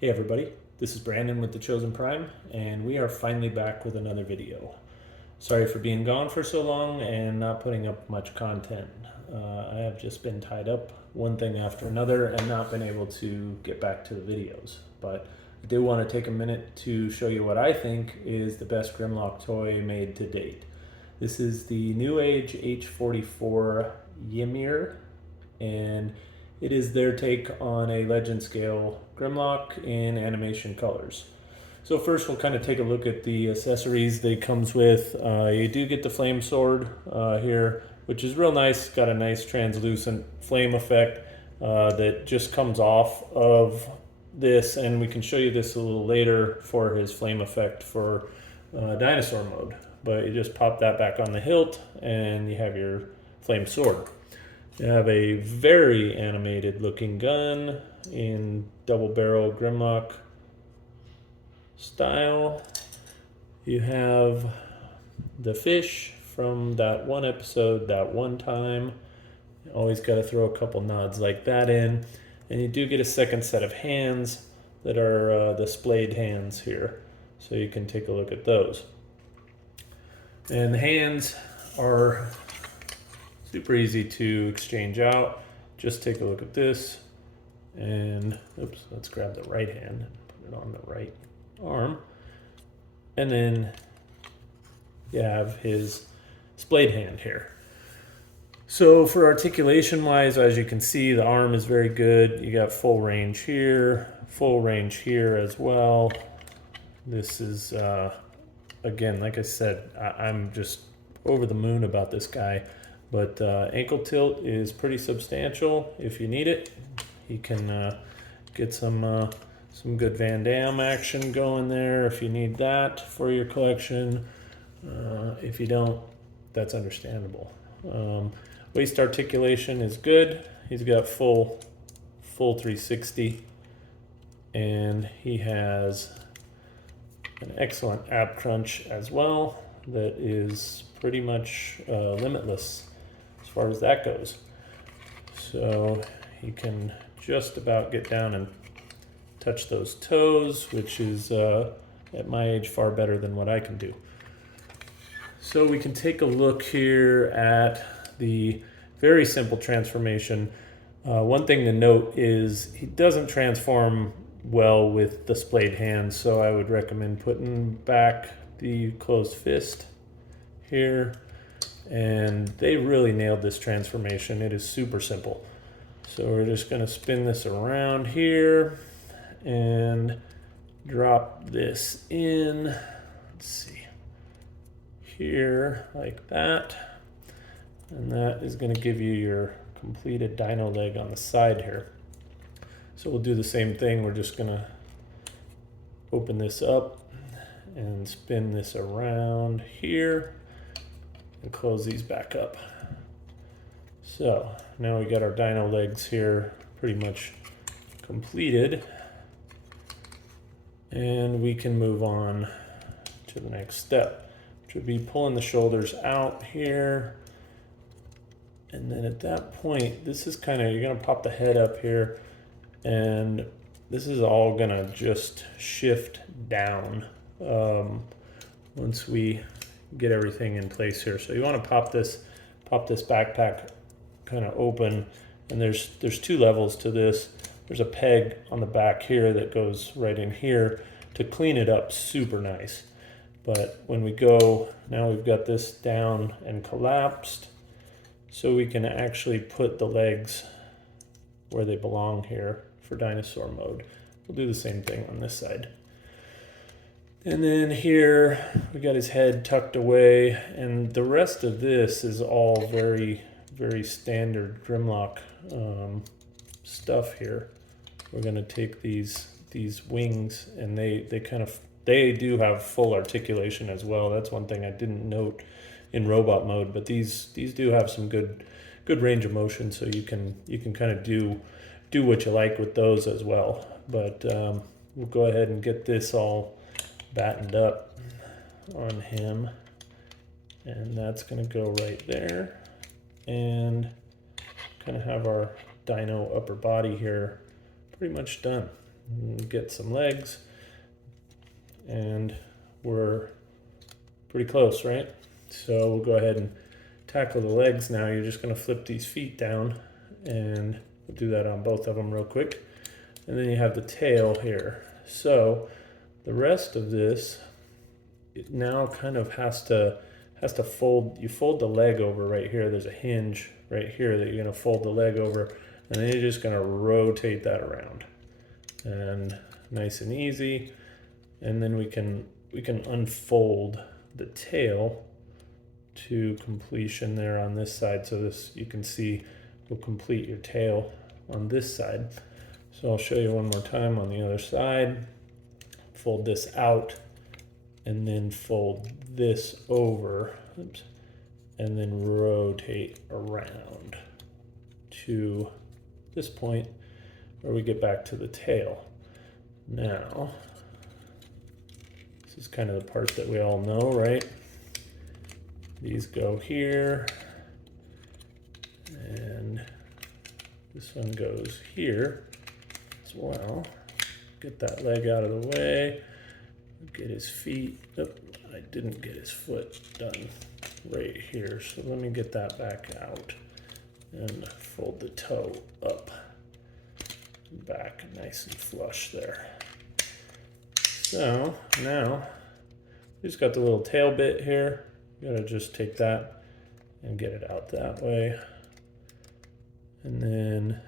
Hey everybody, this is Brandon with The Chosen Prime, and we are finally back with another video. Sorry for being gone for so long and not putting up much content. I have just been tied up one thing after another and not been able to get back to the videos. But I do want to take a minute to show you what I think is the best Grimlock toy made to date. This is the Newage H44 Ymir, and it is their take on a legend scale Grimlock in animation colors. So first we'll kind of take a look at the accessories they comes with. You do get the flame sword here, which is real nice. Got a nice translucent flame effect that just comes off of this, and we can show you this a little later for his flame effect for dinosaur mode. But you just pop that back on the hilt and you have your flame sword. You have a very animated looking gun in double barrel Grimlock style. You have the fish from that one episode, that one time. You always got to throw a couple nods like that in. And you do get a second set of hands that are the splayed hands here. So you can take a look at those. And the hands are super easy to exchange out. Just take a look at this, and oops, let's grab the right hand and put it on the right arm. And then you have his splayed hand here. So for articulation wise, as you can see, the arm is very good. You got full range here, full range here as well. This is, again, like I said, I'm just over the moon about this guy. But ankle tilt is pretty substantial if you need it. You can get some good Van Damme action going there if you need that for your collection. If you don't, that's understandable. Waist articulation is good. He's got full 360, and he has an excellent ab crunch as well that is pretty much limitless as far as that goes. So you can just about get down and touch those toes, which is at my age far better than what I can do. So we can take a look here at the very simple transformation. One thing to note is he doesn't transform well with the splayed hands, so I would recommend putting back the closed fist here. And they really nailed this transformation. It is super simple. So we're just going to spin this around here and drop this in. Let's see. Here, like that. And that is going to give you your completed dino leg on the side here. So we'll do the same thing. We're just going to open this up and spin this around here and close these back up. So now we got our dino legs here pretty much completed, and we can move on to the next step, which would be pulling the shoulders out here. And then at that point, this is kind of, you're gonna pop the head up here, and this is all gonna just shift down once we get everything in place here. So you want to pop this backpack kind of open, and there's two levels to this. There's a peg on the back here that goes right in here to clean it up super nice. But when we go, now we've got this down and collapsed, so we can actually put the legs where they belong here for dinosaur mode. We'll do the same thing on this side. And then here we got his head tucked away, and the rest of this is all very, very standard Grimlock stuff here. We're going to take these wings, and they do have full articulation as well. That's one thing I didn't note in robot mode, but these do have some good range of motion, so you can kind of do what you like with those as well. But we'll go ahead and get this all battened up on him, and that's going to go right there, and kind of have our dino upper body here pretty much done. get some legs, and we're pretty close, right? So we'll go ahead and tackle the legs now. You're just going to flip these feet down, and we'll do that on both of them real quick. And then you have the tail here. So the rest of this, it now kind of has to fold. You fold the leg over right here. There's a hinge right here that you're going to fold the leg over, and then you're just going to rotate that around, and nice and easy. And then we can unfold the tail to completion there on this side. So this, you can see, will complete your tail on this side. So I'll show you one more time on the other side. Fold this out, and then fold this over, oops, and then rotate around to this point where we get back to the tail. Now, this is kind of the part that we all know, right? These go here, and this one goes here as well. Get that leg out of the way. Get his feet. Oh, I didn't get his foot done right here, so let me get that back out and fold the toe up, back nice and flush there. So now we just got the little tail bit here. You gotta just take that and get it out that way, and then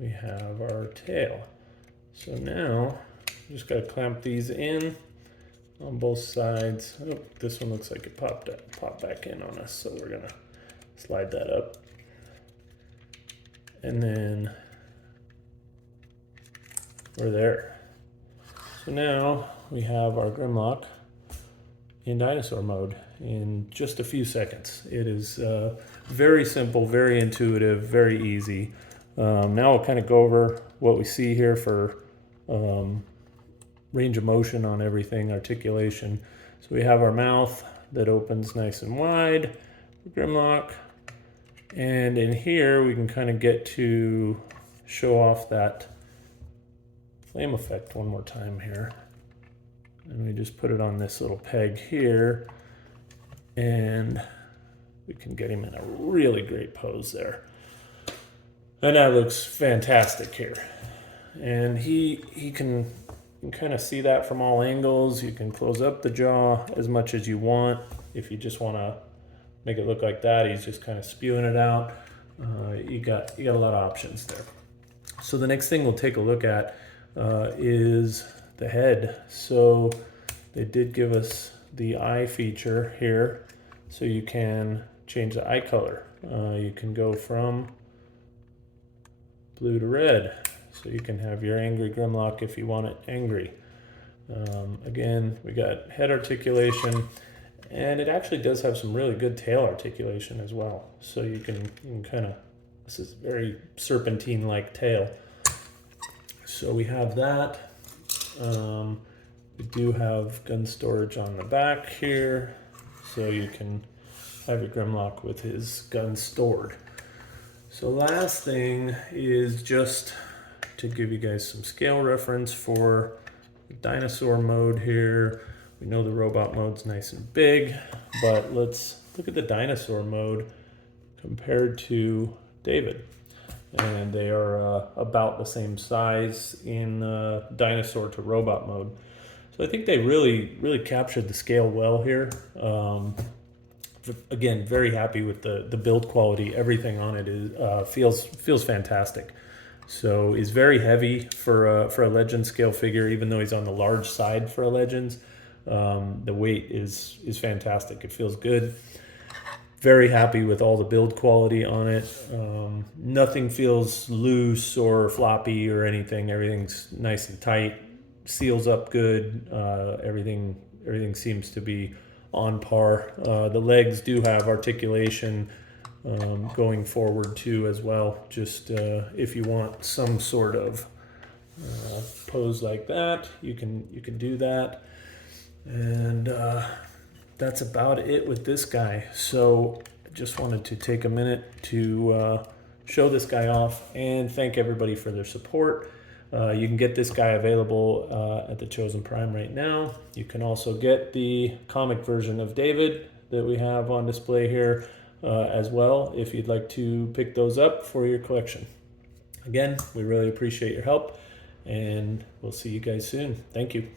we have our tail. So now we just gotta clamp these in on both sides. Oh, this one looks like it popped back in on us, so we're gonna slide that up, and then we're there. So now we have our Grimlock in dinosaur mode in just a few seconds. It is very simple, very intuitive, very easy. Now I'll kind of go over what we see here for range of motion on everything, articulation. So we have our mouth that opens nice and wide, Grimlock, and in here we can kind of get to show off that flame effect one more time here. And we just put it on this little peg here, and we can get him in a really great pose there. And that looks fantastic here. And he can kind of see that from all angles. You can close up the jaw as much as you want. If you just want to make it look like that, he's just kind of spewing it out. You got a lot of options there. So the next thing we'll take a look at is the head. So they did give us the eye feature here, so you can change the eye color. You can go from blue to red, so you can have your angry Grimlock if you want it angry. Again, we got head articulation, and it actually does have some really good tail articulation as well. So you can kind of, this is very serpentine-like tail. So we have that. We do have gun storage on the back here, so you can have your Grimlock with his gun stored. So last thing is just to give you guys some scale reference for the dinosaur mode here. We know the robot mode's nice and big, but let's look at the dinosaur mode compared to David. And they are about the same size in dinosaur to robot mode. So I think they really captured the scale well here. Again, very happy with the build quality. Everything on it is feels fantastic. So he's very heavy for a legend scale figure, even though he's on the large side for a legends. The weight is fantastic. It feels good. Very happy with all the build quality on it. Nothing feels loose or floppy or anything. Everything's nice and tight. Seals up good. Everything seems to be on par. The legs do have articulation going forward too as well. Just if you want some sort of pose like that, you can do that. And that's about it with this guy. So I just wanted to take a minute to show this guy off and thank everybody for their support. You can get this guy available at the Chosen Prime right now. You can also get the comic version of David that we have on display here as well, if you'd like to pick those up for your collection. Again, we really appreciate your help, and we'll see you guys soon. Thank you.